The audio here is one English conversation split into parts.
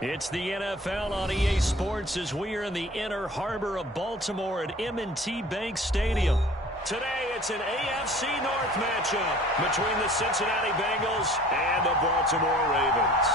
It's the NFL on EA Sports as we are in the inner harbor of Baltimore at M&T Bank Stadium. Today, it's an AFC North matchup between the Cincinnati Bengals and the Baltimore Ravens.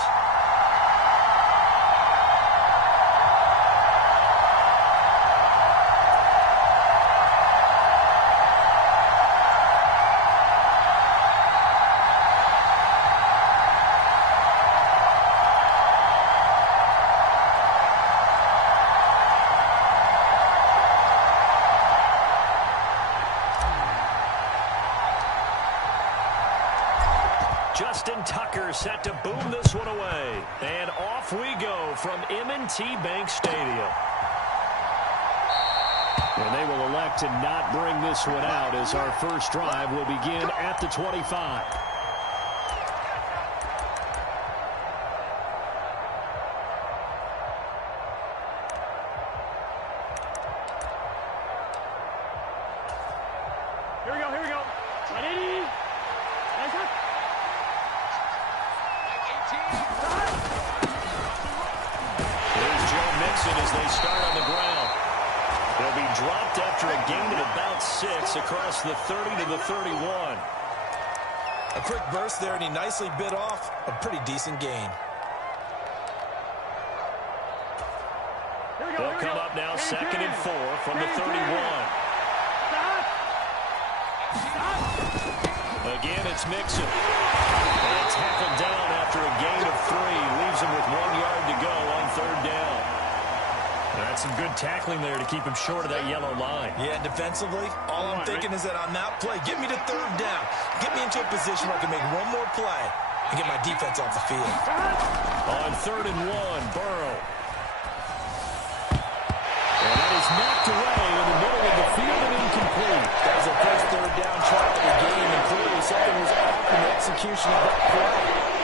Justin Tucker set to boom this one away. And off we go from M&T Bank Stadium. And they will elect to not bring this one out as our first drive will begin at the 25. Here we go. Ready? Here's Joe Mixon as they start on the ground. They'll be dropped after a gain of about 6 across the 30 to the 31. A quick burst there, and he nicely bit off a pretty decent gain. They'll come up now 2nd and 4 from the 31. Again, it's Mixon. And tackled down after a gain of 3. Leaves him with 1 yard to go on 3rd down. That's some good tackling there to keep him short of that yellow line. Yeah, defensively, all I'm thinking is that on that play, get me to 3rd down. Get me into a position where I can make one more play and get my defense off the field. On 3rd and 1, Burrow. And that is knocked away in the middle of the field and incomplete. That was a first 3rd down try of the game, and clearly something was off in the execution of that play.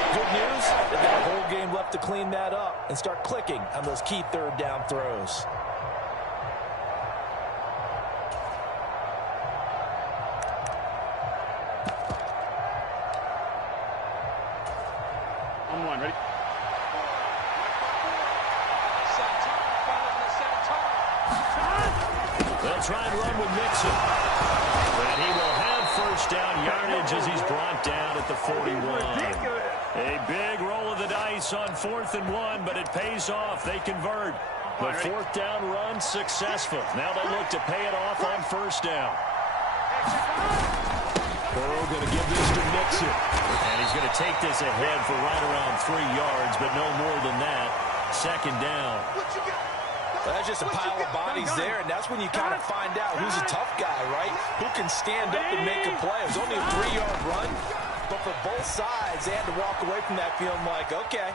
Good news, they've got a whole game left to clean that up and start clicking on those key 3rd down throws. On one, ready? They'll try and run with Mixon. And he will have first down yardage as he's brought down at the 41. A big roll of the dice on 4th and 1, but it pays off. They convert. The 4th down run successful. Now they look to pay it off on 1st down. Burrow going to give this to Mixon. And he's going to take this ahead for right around 3 yards, but no more than that. 2nd down. Well, that's just a pile of bodies there, and that's when you kind of find out who's a tough guy, right? Who can stand up and make a play. It was only a 3-yard run, but for both sides, they had to walk away from that feeling like, okay,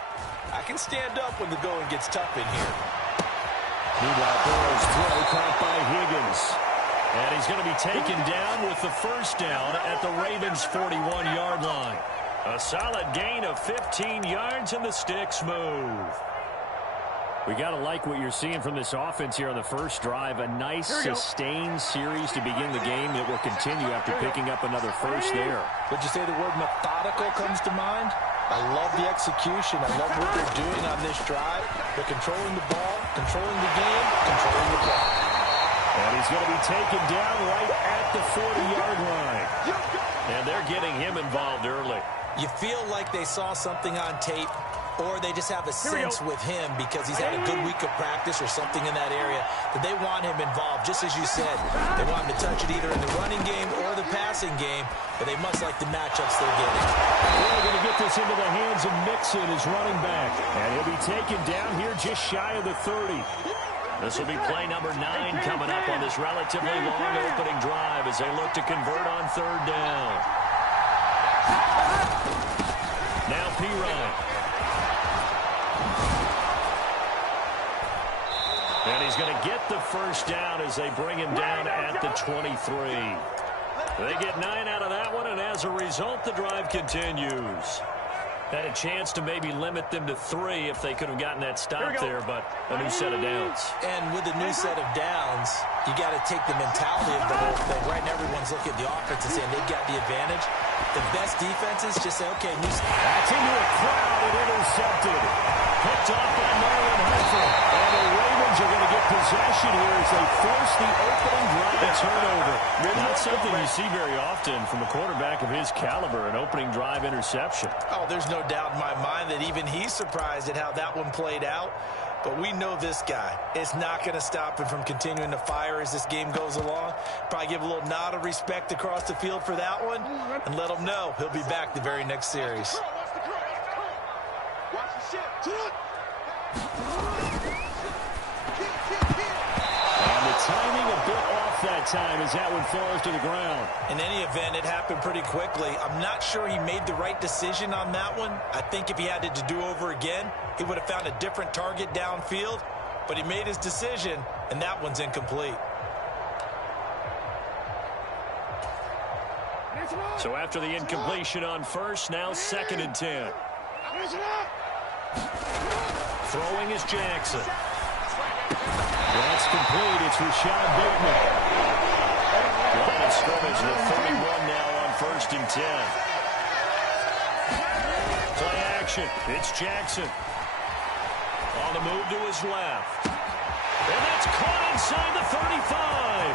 I can stand up when the going gets tough in here. Meanwhile, Burrow's throw caught by Higgins. And he's going to be taken down with the 1st down at the Ravens' 41-yard line. A solid gain of 15 yards, and the sticks move. We got to like what you're seeing from this offense here on the first drive. A nice, sustained series to begin the game that will continue after picking up another first there. Would you say the word methodical comes to mind? I love the execution. I love what they're doing on this drive. They're controlling the ball, controlling the game, controlling the play. And he's going to be taken down right at the 40-yard line. And they're getting him involved early. You feel like they saw something on tape, or they just have a sense with him because he's had a good week of practice or something in that area that they want him involved. Just as you said, they want him to touch it either in the running game or the passing game, but they must like the matchups they're getting. They're going to get this into the hands of Mixon as running back, and he'll be taken down here just shy of the 30. This will be play number 9 coming up on this relatively long opening drive as they look to convert on 3rd down. Now Pirine. And he's going to get the first down as they bring him down at the 23. They get 9 out of that one, and as a result, the drive continues. Had a chance to maybe limit them to 3 if they could have gotten that stop there, but a new set of downs. And with a new set of downs, you got to take the mentality of the whole thing. Right now, everyone's looking at the offense and saying they've got the advantage. The best defenses just say, okay, new. That's into a crowd and intercepted. Picked off by Ravens are going to get possession here as they force the opening drive turnover. Not something you see very often from a quarterback of his caliber, an opening drive interception. Oh, there's no doubt in my mind that even he's surprised at how that one played out. But we know this guy. It's not going to stop him from continuing to fire as this game goes along. Probably give a little nod of respect across the field for that one and let him know he'll be back the very next series. And the timing a bit off that time as that one falls to the ground. In any event, it happened pretty quickly. I'm not sure he made the right decision on that one. I think if he had it to do over again, he would have found a different target downfield. But he made his decision, and that one's incomplete. So after the incompletion on first, now 2nd and 10. Throwing is Jackson. That's complete. It's Rashad Bateman. Line of scrimmage to 31 now on 1st and 10. Play action. It's Jackson. On the move to his left. And that's caught inside the 35.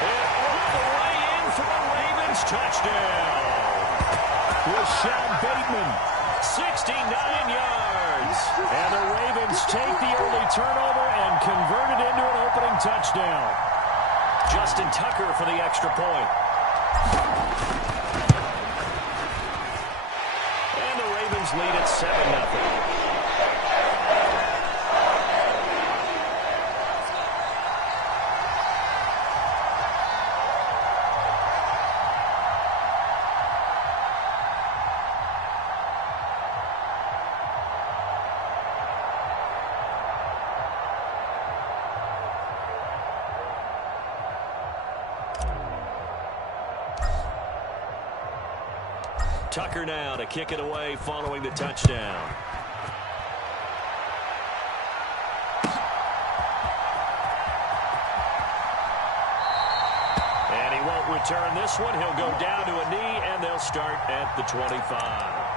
And all the way in for a Ravens touchdown. Rashad Bateman, 69 yards. And the Ravens take the early turnover and convert it into an opening touchdown. Justin Tucker for the extra point. And the Ravens lead at 7-0. Tucker now to kick it away following the touchdown. And he won't return this one. He'll go down to a knee, and they'll start at the 25.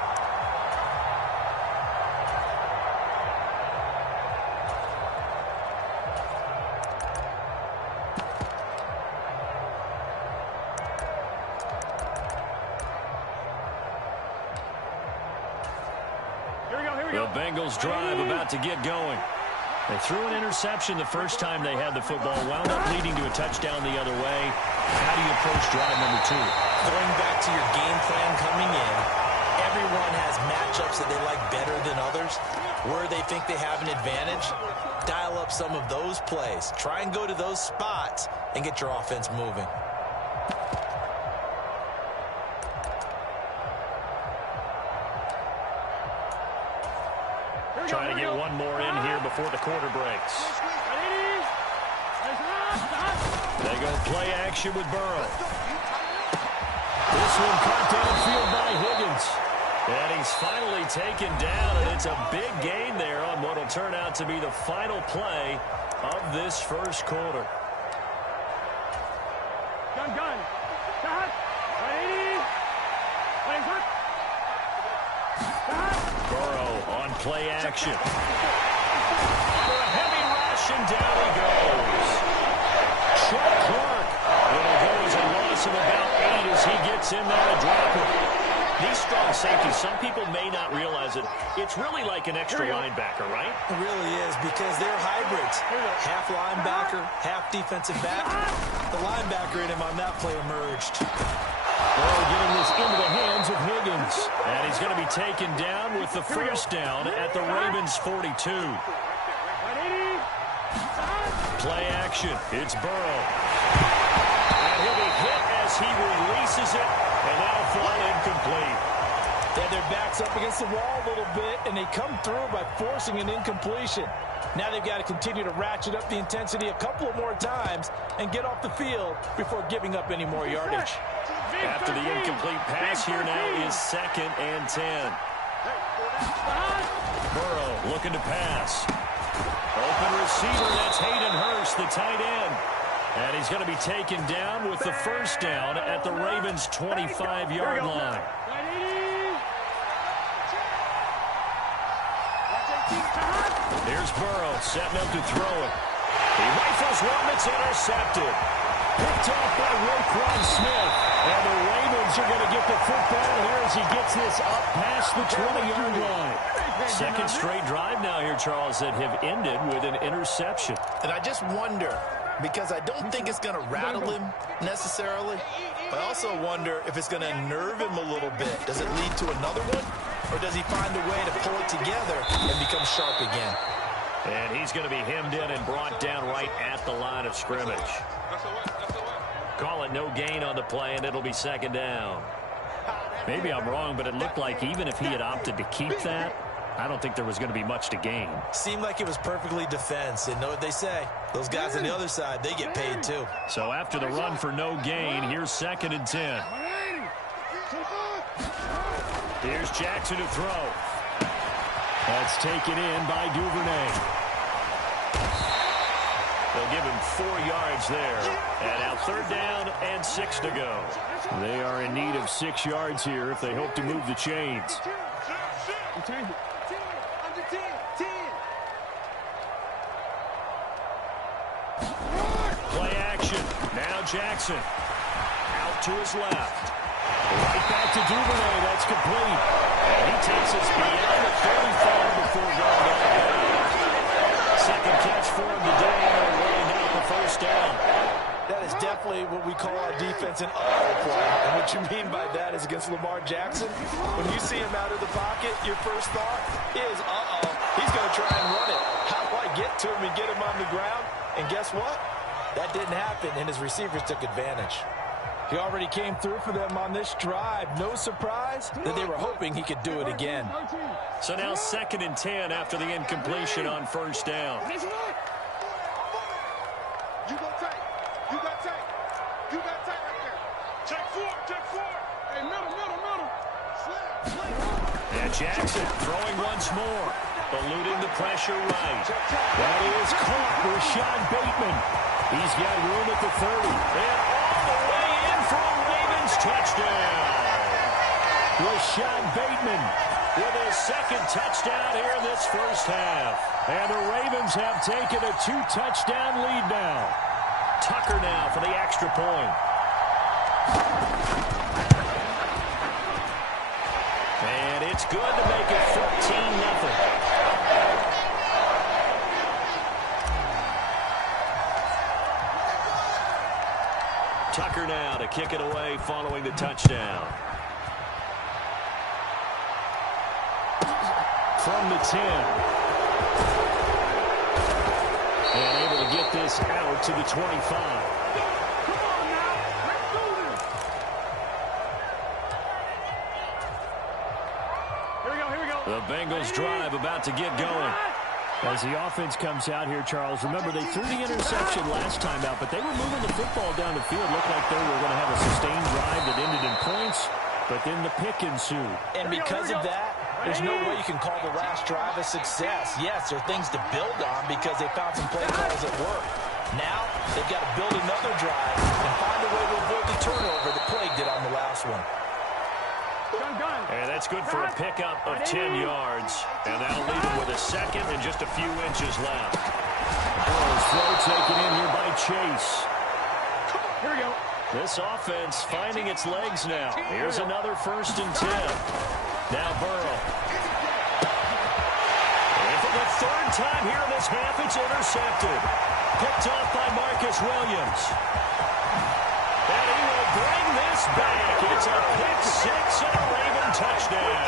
The Bengals drive about to get going. They threw an interception the first time they had the football, wound up leading to a touchdown the other way. How do you approach drive number 2? Going back to your game plan coming in, everyone has matchups that they like better than others. Where they think they have an advantage, dial up some of those plays. Try and go to those spots and get your offense moving. Trying to get one more in here before the quarter breaks. They go play action with Burrow. This one caught downfield by Higgins. And he's finally taken down, and it's a big gain there on what will turn out to be the final play of this first quarter. Gun. Burrow on play action. For a heavy rush, and down he goes. Chuck Clark. It'll go as a loss of about 8 as he gets in there to drop him. These strong safeties, some people may not realize it. It's really like an extra linebacker, right? It really is, because they're hybrids. Half linebacker, half defensive back. The linebacker in him on that play emerged. Burrow getting this into the hands of Higgins. And he's going to be taken down with the first down at the Ravens 42. Play action. It's Burrow. And he'll be hit as he releases it, and that'll fall incomplete. They had their backs up against the wall a little bit, and they come through by forcing an incompletion. Now they've got to continue to ratchet up the intensity a couple of more times and get off the field before giving up any more yardage. After the incomplete pass, here now is 2nd and 10. Burrow looking to pass. Open receiver, that's Hayden Hurst, the tight end. And he's going to be taken down with the first down at the Ravens' 25-yard line. Here's Burrow setting up to throw it. He rifles one that's intercepted. Picked off by Roquan Smith. And the Ravens are going to get the football here as he gets this up past the 20-yard line. Second straight drive now here, Charles, that have ended with an interception. And I just wonder, because I don't think it's going to rattle him necessarily. I also wonder if it's going to unnerve him a little bit. Does it lead to another one? Or does he find a way to pull it together and become sharp again? And he's going to be hemmed in and brought down right at the line of scrimmage. Call it no gain on the play, and it'll be second down. Maybe I'm wrong, but it looked like even if he had opted to keep that, I don't think there was going to be much to gain. Seemed like it was perfectly defense. And know what they say? Those guys on the other side, they get paid too. So after the run for no gain, here's 2nd and 10. Here's Jackson to throw. That's taken in by Duvernay. They'll give him 4 yards there. And now 3rd down and 6 to go. They are in need of 6 yards here if they hope to move the chains. Play action. Now Jackson. Out to his left. Right back to Duvernay. That's complete. And he takes us beyond the 35 before going all the way. Second catch for him today. And they're rolling out the 1st down. That is definitely what we call our defense an uh-oh play. And what you mean by that is against Lamar Jackson, when you see him out of the pocket, your first thought is, uh-oh, he's going to try and run it. How do I get to him and get him on the ground? And guess what? That didn't happen, and his receivers took advantage. He already came through for them on this drive. No surprise that they were hoping he could do it again. So now 2nd and 10 after the incompletion on 1st down. You go tight. You got tight. You got tight right there. Check 4. Check 4. Hey, middle. Slap. And Jackson throwing once more. Eluding the pressure right. That is caught. Rashad Bateman. He's got room at the 30. And all the way in for a Ravens touchdown. Rashad Bateman with his 2nd touchdown here in this 1st half. And the Ravens have taken a 2-touchdown lead now. Tucker now for the extra point. And it's good to make it 14-0. Tucker now to kick it away following the touchdown. From the 10. And able to get this out to the 25. Come on now. Let's do this. Here we go. The Bengals drive about to get going. As the offense comes out here, Charles, remember they threw the interception last time out, but they were moving the football down the field. Looked like they were going to have a sustained drive that ended in points, but then the pick ensued. And because of that, there's no way you can call the last drive a success. Yes, there are things to build on because they found some play calls that work. Now, they've got to build another drive and find a way to avoid the turnover that plagued it on the last one. And that's good for a pickup of 10 yards. And that'll leave him with a 2nd and just a few inches left. Burrow's throw taken in here by Chase. Here we go. This offense finding its legs now. Here's another 1st and 10. Now Burrow. And for the 3rd time here in this half, it's intercepted. Picked off by Marcus Williams. And he will bring this back. It's a pick 6 and a Raven touchdown.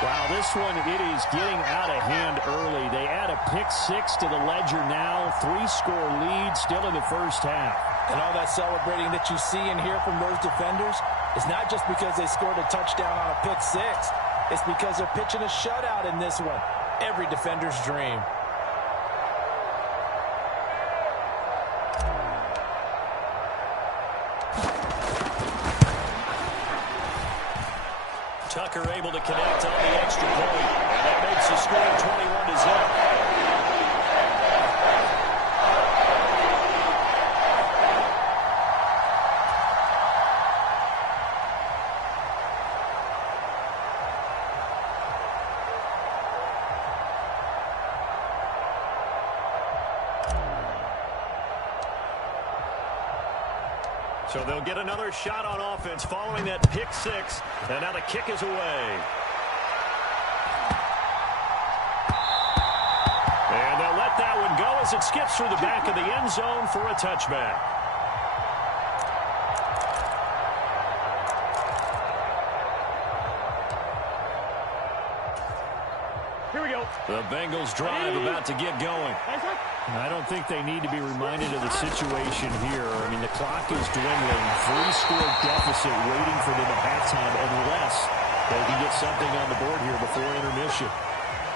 Wow, this one, it is getting out of hand early. They add a pick 6 to the ledger now. 3-score lead still in the 1st half. And all that celebrating that you see and hear from those defenders is not just because they scored a touchdown on a pick 6. It's because they're pitching a shutout in this one. Every defender's dream. Tucker able to connect on the extra point. And that makes the score 21-0. So they'll get another shot on offense following that pick six. And now the kick is away. And they'll let that one go as it skips through the back of the end zone for a touchback. Here we go. The Bengals drive about to get going. I don't think they need to be reminded of the situation here. I mean, the clock is dwindling. 3-score deficit waiting for them at halftime unless they can get something on the board here before intermission.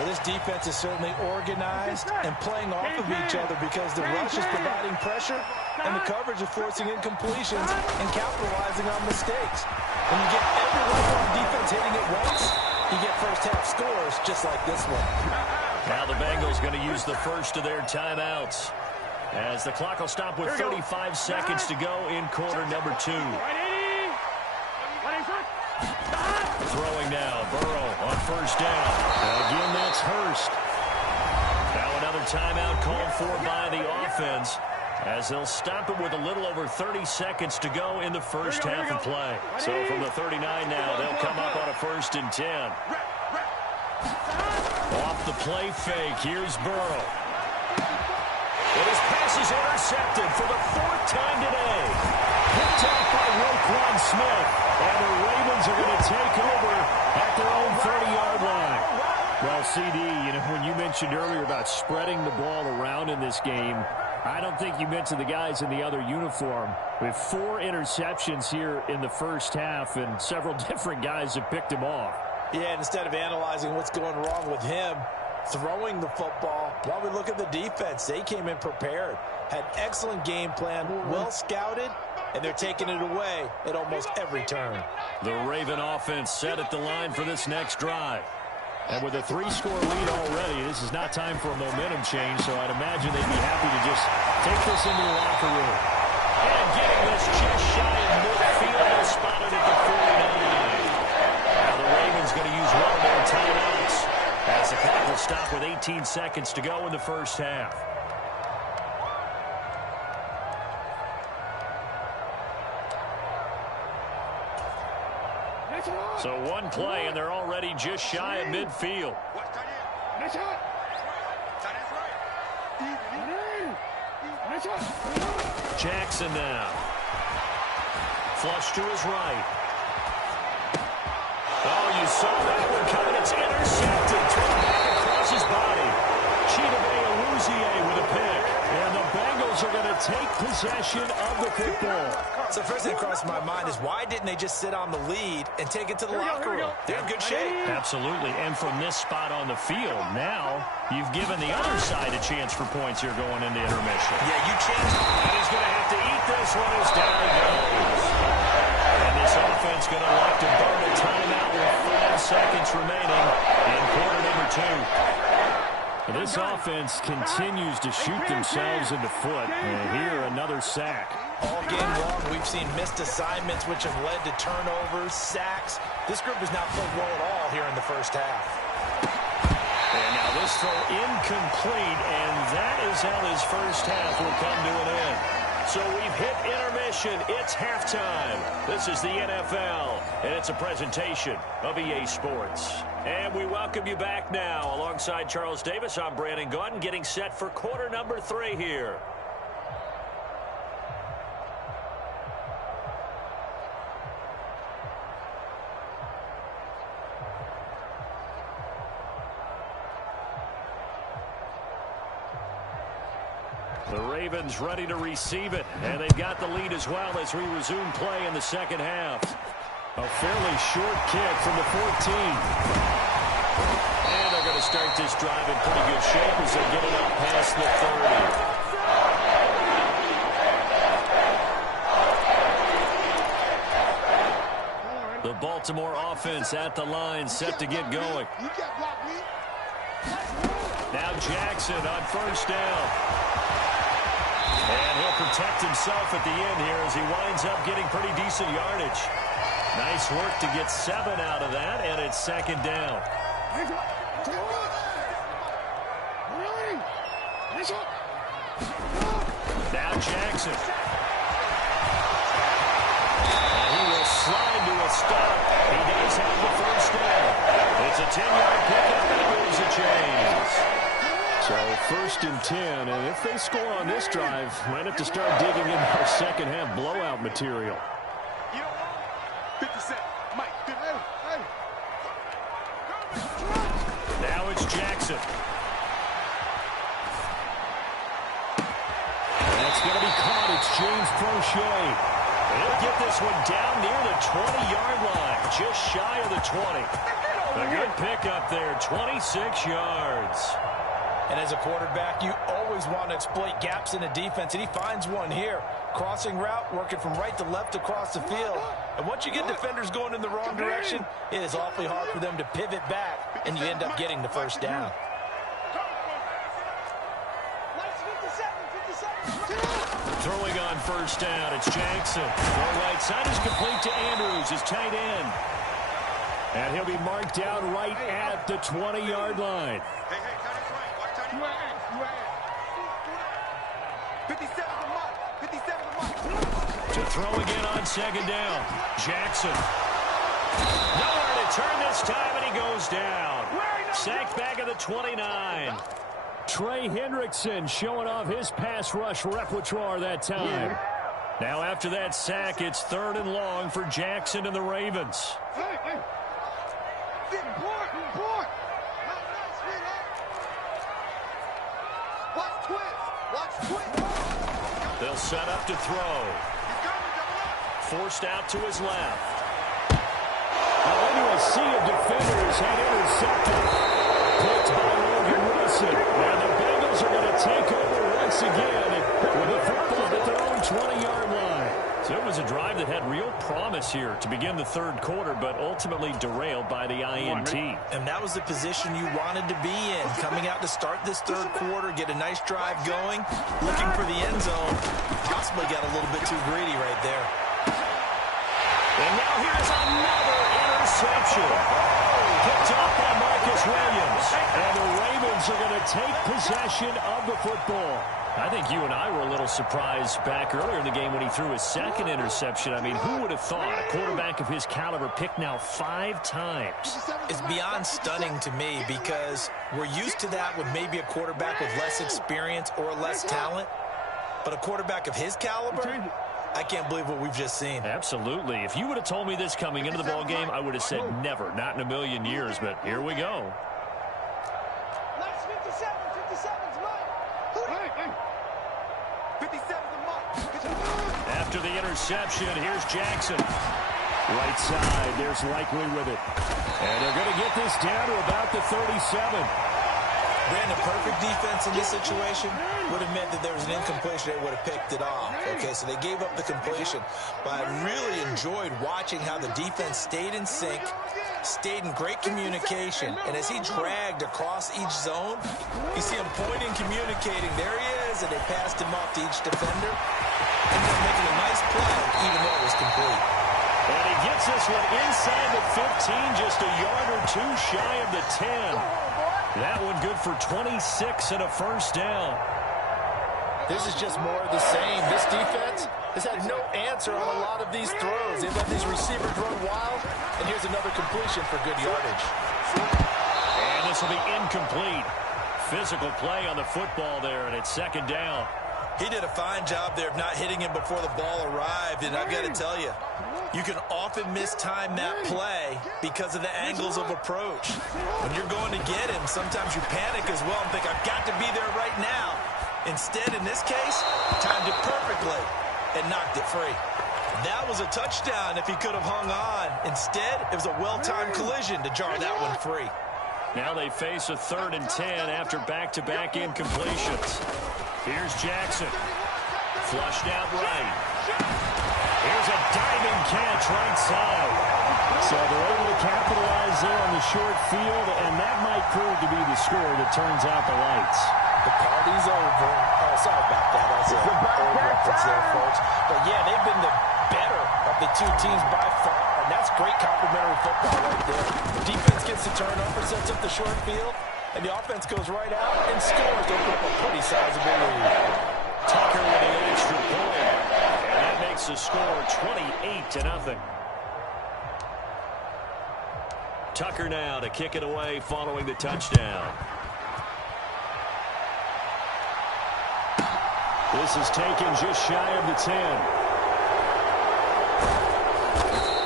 Well, this defense is certainly organized and playing off of each other because the rush is providing pressure and the coverage is forcing incompletions and capitalizing on mistakes. When you get everyone on defense hitting it once, you get first-half scores just like this one. Now the Bengals going to use the first of their timeouts as the clock will stop with 35 seconds to go in quarter number 2. Throwing now, Burrow on first down. Again, that's Hurst. Now another timeout called for by the offense as they'll stop it with a little over 30 seconds to go in the first half of play. So from the 39 now, they'll come up on a 1st and 10. Off the play fake, here's Burrow. And his pass is intercepted for the 4th time today. Picked off by Roquan Smith. And the Ravens are going to take over at their own 30-yard line. Well, CD, you know, when you mentioned earlier about spreading the ball around in this game, I don't think you mentioned the guys in the other uniform. We have 4 interceptions here in the first half, and several different guys have picked him off. Yeah, instead of analyzing what's going wrong with him, throwing the football, while we look at the defense, they came in prepared, had excellent game plan, well scouted, and they're taking it away at almost every turn. The Raven offense set at the line for this next drive. And with a 3-score lead already, this is not time for a momentum change, so I'd imagine they'd be happy to just take this into the locker room. And getting this just shy of midfield, spotted at the 49. Now the Ravens going to use one of their timeouts as the clock will stop with 18 seconds to go in the first half. So one play, and they're already just shy of midfield. Jackson now. Flush to his right. Oh, you saw that one coming. It's intercepted. Thrown back across his body. Chidobe Awuzie with a pick. And the Bengals are going to take possession of the football. So the first thing that crossed my mind is why didn't they just sit on the lead and take it to the locker room? They're in good shape. Absolutely. And from this spot on the field, now you've given the other side a chance for points here going into intermission. Yeah, you changed. And he's going to have to eat this one as down he goes. And this offense going to like to burn a timeout with 5 seconds remaining in quarter number 2. This offense continues to shoot themselves in the foot. And here, another sack. All game long, we've seen missed assignments, which have led to turnovers, sacks. This group has not played well at all here in the first half. And now this throw incomplete, and that is how this first half will come to an end. So we've hit intermission. It's halftime. This is the NFL, and it's a presentation of EA Sports. And we welcome you back now. Alongside Charles Davis, I'm Brandon Gaudin, getting set for quarter number 3 here. The Ravens ready to receive it, and they've got the lead as well as we resume play in the second half. A fairly short kick from the 14. And they're going to start this drive in pretty good shape as they get it up past the 30. The Baltimore offense at the line, set to get going. Now Jackson on first down. And he'll protect himself at the end here as he winds up getting pretty decent yardage. Nice work to get 7 out of that, and it's second down. Now Jackson. So 1st and 10, and if they score on this drive, might have to start digging into our second half blowout material. 57. Mike, good. Hey. Now it's Jackson. And it's going to be caught. It's James Prochet. He'll get this one down near the 20-yard line, just shy of the 20. A good pickup there, 26 yards. And as a quarterback, you always want to exploit gaps in the defense, and he finds one here. Crossing route, working from right to left across the field. And once you get defenders going in the wrong direction, it is awfully hard for them to pivot back, and you end up getting the first down. Throwing on 1st down, it's Jackson. The right side is complete to Andrews, his tight end. And he'll be marked down right at the 20-yard line. Hey, Tiny's right. Watch Tiny. You at. 57 to Mike. 57 to Mike. To throw again on 2nd down. Jackson. Nowhere to turn this time, and he goes down. Sacked back at the 29. Trey Hendrickson showing off his pass rush repertoire that time. Now after that sack, it's 3rd and long for Jackson and the Ravens. Hey. Report. Watch twist. They'll set up to throw. Forced out to his left. Now into a sea of defenders had intercepted. Picked by Logan Wilson. And the Bengals are going to take over once again with a football at their own 20-yard line. So it was a drive that had real promise here to begin the 3rd quarter, but ultimately derailed by the INT. And that was the position you wanted to be in. Coming out to start this 3rd quarter, get a nice drive going, looking for the end zone. Possibly got a little bit too greedy right there. And now here's another interception. Picked off by Marcus Williams. And the Ravens are going to take possession of the football. I think you and I were a little surprised back earlier in the game when he threw his 2nd interception. I mean, who would have thought a quarterback of his caliber picked now 5 times? It's beyond stunning to me because we're used to that with maybe a quarterback with less experience or less talent. But a quarterback of his caliber, I can't believe what we've just seen. Absolutely. If you would have told me this coming into the ball game, I would have said never, not in a million years. But here we go. Nice 57's Mike. 57's Mike. After the interception, here's Jackson. Right side, there's Likely with it. And they're going to get this down to about the 37. Brandon, perfect defense in this situation would have meant that there was an incompletion. They would have picked it off. Okay, so they gave up the completion. But I really enjoyed watching how the defense stayed in sync, stayed in great communication. And as he dragged across each zone, you see him pointing, communicating. There he is, and they passed him off to each defender. And then making a nice play, even though it was complete. And he gets this one inside the 15, just a yard or two shy of the 10. That one good for 26 and a 1st down. This is just more of the same. This defense has had no answer on a lot of these throws. They've let these receivers run wild, and here's another completion for good yardage. And this will be incomplete. Physical play on the football there, and it's 2nd down. He did a fine job there of not hitting him before the ball arrived, and I've got to tell you, you can often mistime that play because of the angles of approach. When you're going to get him, sometimes you panic as well and think, I've got to be there right now. Instead, in this case, timed it perfectly and knocked it free. That was a touchdown if he could have hung on. Instead, it was a well-timed collision to jar that one free. Now they face a 3rd and 10 after back-to-back incompletions. Here's Jackson. Flushed out right. Here's a diving catch right side. So they're able to capitalize there on the short field, and that might prove to be the score that turns out the lights. The party's over. Oh, sorry about that. That's an old reference there, folks. But, yeah, they've been the better of the two teams by far, and that's great complimentary football right there. The defense gets the turnover, sets up the short field, and the offense goes right out and scores to open up a pretty sizable lead. Tucker with an extra point, and that makes the score 28-0. Tucker now to kick it away following the touchdown. This is taken just shy of the 10.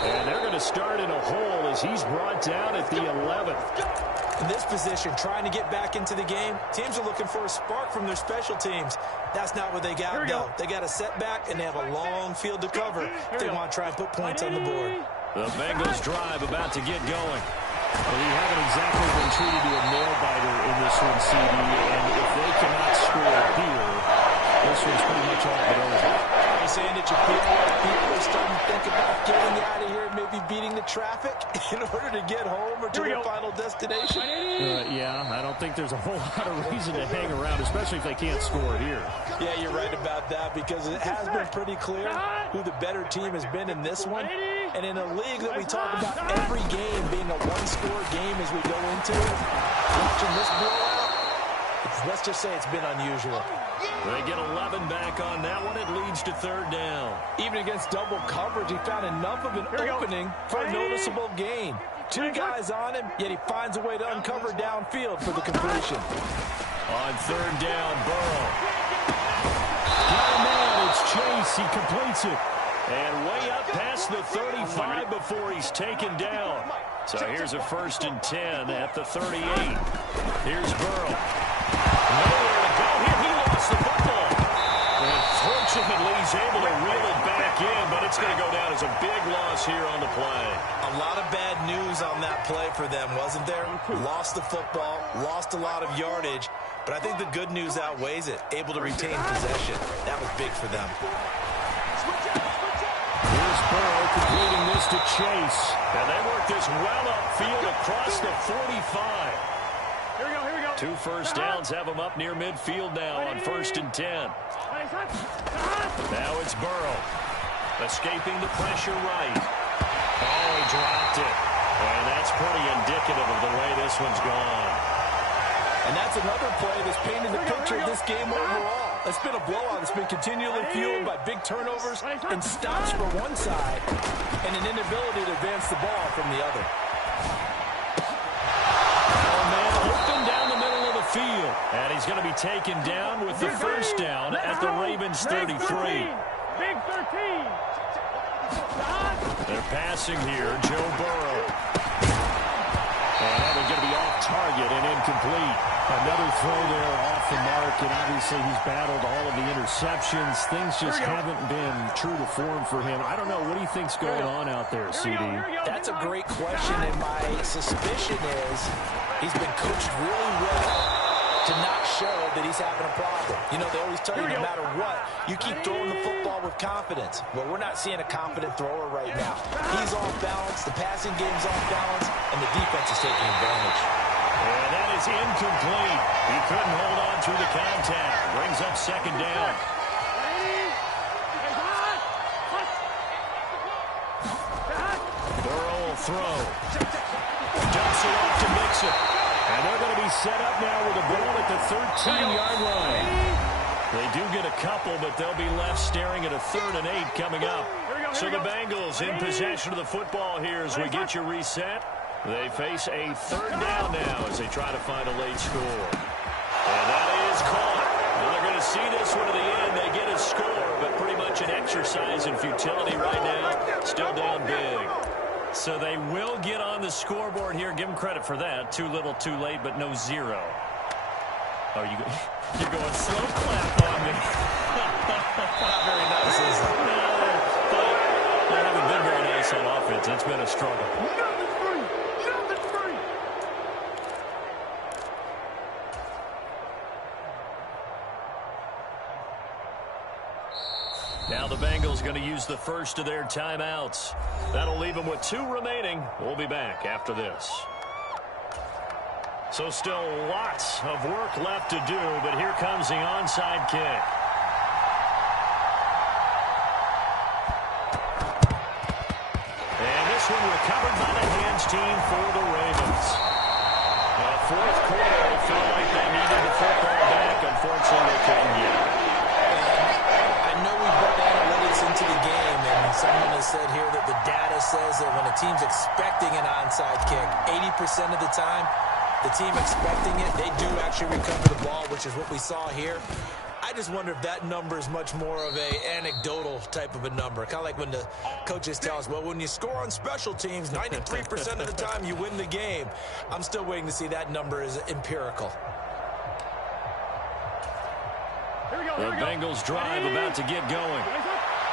And they're going to start in a hole as he's brought down at the 11th. In this position, trying to get back into the game, teams are looking for a spark from their special teams. That's not what they got, though. They got a setback, and they have a long field to cover if they want to try and put points on the board. The Bengals drive about to get going. Well, we haven't exactly been treated to a nail-biter in this one, CD, and if they cannot score here, this one's pretty much all but over. Are you saying that you feel like people are starting to think about getting out of here and maybe beating the traffic in order to get home or to their final destination? Yeah, I don't think there's a whole lot of reason to hang around, especially if they can't score here. Yeah, you're right about that because it has been pretty clear who the better team has been in this one. And in a league that we talk about every game being a one-score game as we go into it, watching this blowout, let's just say it's been unusual. They get 11 back on that one. It leads to third down. Even against double coverage, he found enough of an opening for a noticeable gain. Two guys on him, yet he finds a way to uncover downfield for the completion. On third down, Burrow. Got a man, it's Chase. He completes it. And way up past the 35 before he's taken down. So here's a 1st and 10 at the 38. Here's Burrow. Nowhere to go here. He lost the football. And fortunately, he's able to reel it back in, but it's going to go down as a big loss here on the play. A lot of bad news on that play for them, wasn't there? Lost the football, lost a lot of yardage, but I think the good news outweighs it. Able to retain possession. That was big for them. Here's Burrow completing this to Chase. And they work this well upfield across the 45. Here we go. 2 first downs have them up near midfield now on 1st and 10. Now it's Burrow. Escaping the pressure right. Oh, he dropped it. And that's pretty indicative of the way this one's gone. And that's another play that's painted the picture of this game overall. It's been a blowout. It's been continually fueled by big turnovers and stops for one side and an inability to advance the ball from the other. Oh, man, open down the middle of the field. And he's going to be taken down with the first down at the Ravens 33. Big 13. They're passing here, Joe Burrow. And that one's going to be off target and incomplete. Another throw there off the mark, and obviously he's battled all of the interceptions. Things just haven't been true to form for him. I don't know. What do you think's going on out there, CD? That's a great question, and my suspicion is he's been coached really well to not show that he's having a problem. You know, they always tell you no matter what, you keep throwing the football with confidence. Well, we're not seeing a confident thrower right now. He's off balance, the passing game's off balance, and the defense is taking advantage. And that is incomplete. He couldn't hold on through the contact. Brings up 2nd down. Burrow will throw. Dumps it off to Mixon. And they're going to be set up now with a ball at the 13-yard line. They do get a couple, but they'll be left staring at a 3rd and 8 coming up. So the Bengals in possession of the football here as we get you reset. They face a 3rd down now as they try to find a late score. And that is caught. And they're going to see this one to the end. They get a score, but pretty much an exercise in futility right now. Still down big. So they will get on the scoreboard here. Give them credit for that. Too little, too late, but no 0. Oh, you're going slow clap on me. Not very nice, is it? No, but they haven't been very nice on offense. It's been a struggle. Now the Bengals going to use the first of their timeouts. That'll leave them with 2 remaining. We'll be back after this. So still lots of work left to do, but here comes the onside kick. And this one recovered by the hands team for the Ravens. Fourth quarter, they felt like they needed the football back. Unfortunately, they couldn't yet. I know we brought analytics into the game, and someone has said here that the data says that when a team's expecting an onside kick, 80% of the time, the team expecting it, they do actually recover the ball, which is what we saw here. I just wonder if that number is much more of a anecdotal type of a number. Kind of like when the coaches tell us, well, when you score on special teams, 93% of the time you win the game. I'm still waiting to see that number is empirical. The Bengals drive about to get going.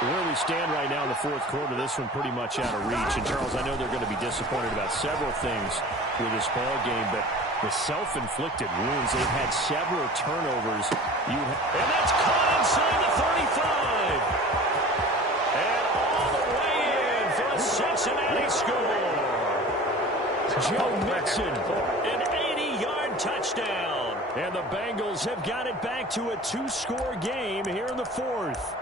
Where we stand right now in the fourth quarter, this one pretty much out of reach. And, Charles, I know they're going to be disappointed about several things with this ball game, but the self-inflicted wounds, they've had several turnovers. And that's caught inside the 35. And all the way in for a Cincinnati score. Joe Mixon, an 80-yard touchdown. And the Bengals have got it back to a 2-score game here in the fourth.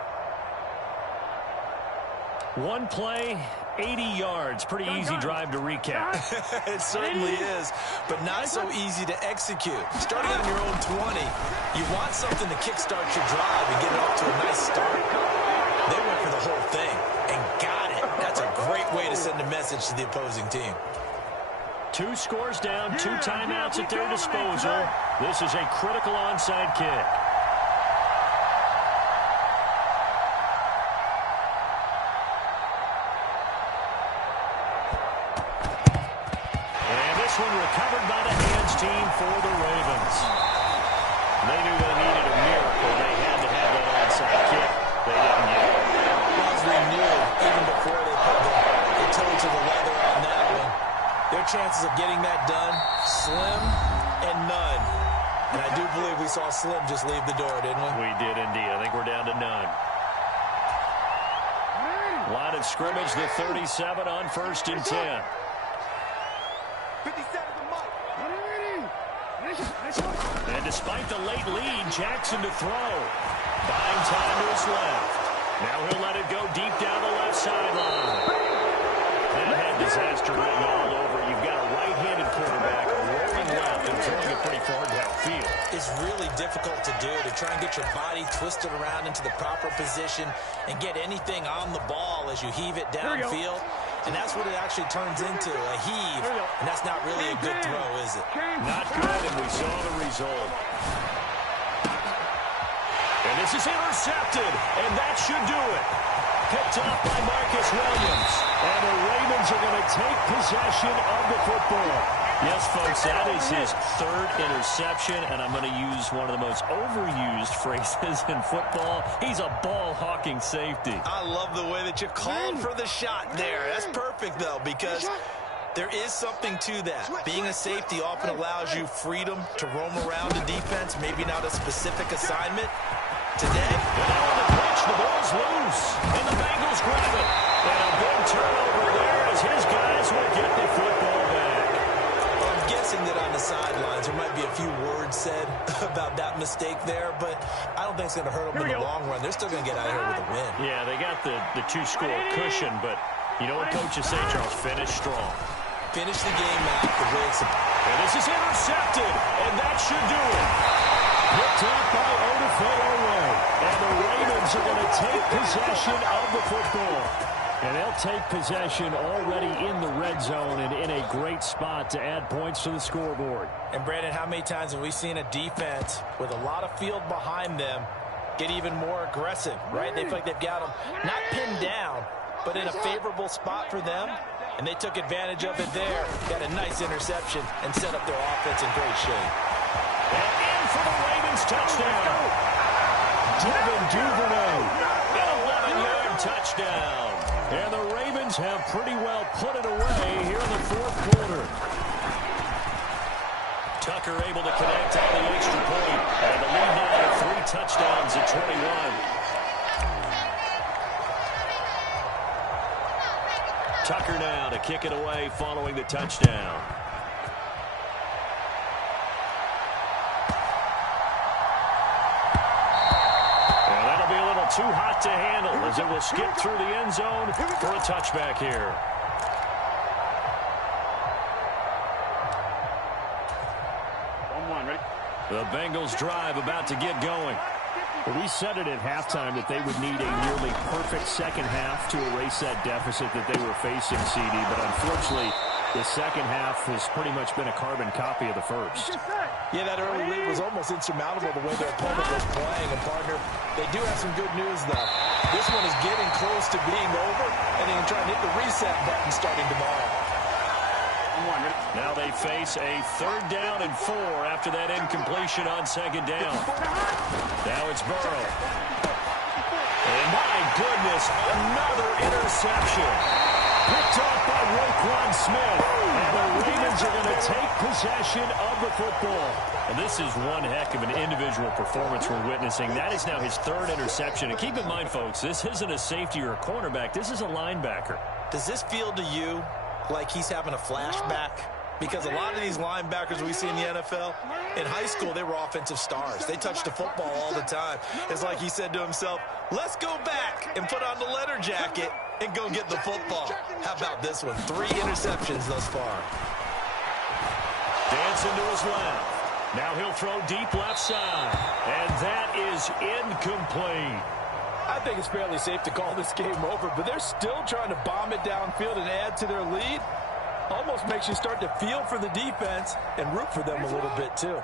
One play, 80 yards. Pretty easy drive to recap. It certainly is, but not so easy to execute. Starting on your own 20, you want something to kickstart your drive and get it off to a nice start. They went for the whole thing and got it. That's a great way to send a message to the opposing team. 2 scores down, 2 timeouts at their disposal. This is a critical onside kick. And this one recovered by the hands team for the Ravens. They knew they needed a miracle. They had to have that onside kick. They didn't get it. As we knew, even before they put the toe to the leather on that one, their chances of getting that done, slim and none. And I do believe we saw Slim just leave the door, didn't we? We did indeed. I think we're down to none. Line of scrimmage, the 37 on 1st and 10. 57 the mark. And despite the late lead, Jackson to throw. Buying time to his left. Now he'll let it go deep down the left sideline. That had disaster written all over. You've got a right-handed quarterback rolling left and throwing it pretty far downfield. It's really difficult to do, to try and get your body twisted around into the proper position and get anything on the ball as you heave it downfield. And that's what it actually turns into, a heave. And that's not really a good throw, is it? Not good, and we saw the result. And this is intercepted, and that should do it. Picked up by Marcus Williams. And the Ravens are going to take possession of the football. Yes, folks, that is his 3rd interception, and I'm going to use one of the most overused phrases in football. He's a ball-hawking safety. I love the way that you called for the shot there. That's perfect, though, because there is something to that. Being a safety often allows you freedom to roam around the defense, maybe not a specific assignment. Today, on the pitch, the ball's loose, and the Bengals grab it. And a big turnover there as his guys will get the football back. I'm guessing that on the sidelines there might be a few words said about that mistake there, but I don't think it's going to hurt them in the long run. They're still going to get out of here with a win. Yeah, they got the 2-score cushion, but you know what coaches say, Charles? Finish strong. Finish the game out the way it's supposed to. And this is intercepted, and that should do it. Picked up by Odafe-Oweh. And the Ravens are going to take possession of the football. And they'll take possession already in the red zone and in a great spot to add points to the scoreboard. And, Brandon, how many times have we seen a defense with a lot of field behind them get even more aggressive, right? They feel like they've got them not pinned down, but in a favorable spot for them. And they took advantage of it there. Got a nice interception and set up their offense in great shape. And in for the Ravens touchdown. Devin Duvernay. An 11-yard touchdown. And the Ravens have pretty well put it away here in the fourth quarter. Tucker able to connect on the extra point. And the lead now at 3 touchdowns at 21. Tucker now to kick it away following the touchdown. And that'll be a little too hot to handle as it will skip through the end zone for a touchback here. The Bengals drive about to get going. Well, we said it at halftime that they would need a nearly perfect second half to erase that deficit that they were facing, CD. But unfortunately, the second half has pretty much been a carbon copy of the first. Yeah, that early lead was almost insurmountable the way their opponent was playing. And, partner, they do have some good news, though. This one is getting close to being over, and they can try and hit the reset button starting tomorrow. Now they face a 3rd down and 4 after that incompletion on 2nd down. Now it's Burrow. And my goodness, another interception. Picked off by Roquan Smith. And the Ravens are going to take possession of the football. And this is one heck of an individual performance we're witnessing. That is now his 3rd interception. And keep in mind, folks, this isn't a safety or a cornerback. This is a linebacker. Does this feel to you like he's having a flashback? Because a lot of these linebackers we see in the NFL, in high school, they were offensive stars. They touched the football all the time. It's like he said to himself, let's go back and put on the leather jacket and go get the football. How about this one? 3 interceptions thus far. Dancing to his left. Now he'll throw deep left side. And that is incomplete. I think it's fairly safe to call this game over, but they're still trying to bomb it downfield and add to their lead. Almost makes you start to feel for the defense and root for them a little bit, too.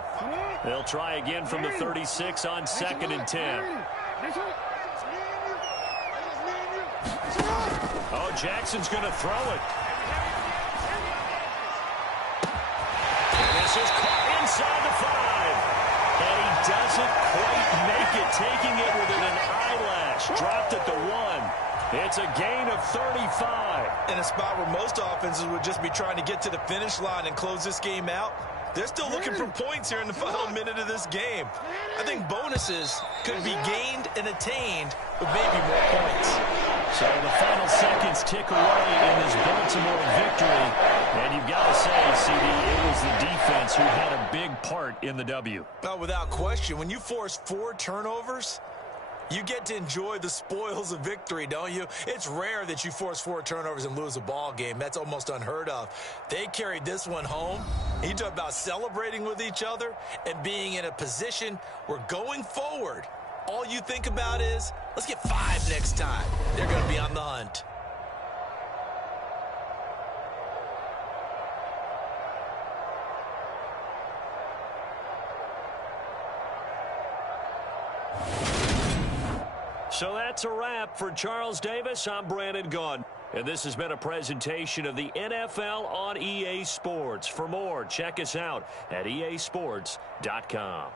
They'll try again from the 36 on 2nd and 10. Oh, Jackson's going to throw it. This is caught inside the 5. And he doesn't quite make it, taking it within an eyelash. Dropped at the 1. It's a gain of 35. In a spot where most offenses would just be trying to get to the finish line and close this game out, they're still looking for points here in the final minute of this game. I think bonuses could be gained and attained with maybe more points. So the final seconds tick away in this Baltimore victory. And you've got to say, CD, it was the defense who had a big part in the W. Oh, without question. When you force 4 turnovers, you get to enjoy the spoils of victory, don't you? It's rare that you force 4 turnovers and lose a ball game. That's almost unheard of. They carried this one home. You talk about celebrating with each other and being in a position where going forward, all you think about is, let's get 5 next time. They're going to be on the hunt. So that's a wrap for Charles Davis. I'm Brandon Gaudin. And this has been a presentation of the NFL on EA Sports. For more, check us out at easports.com.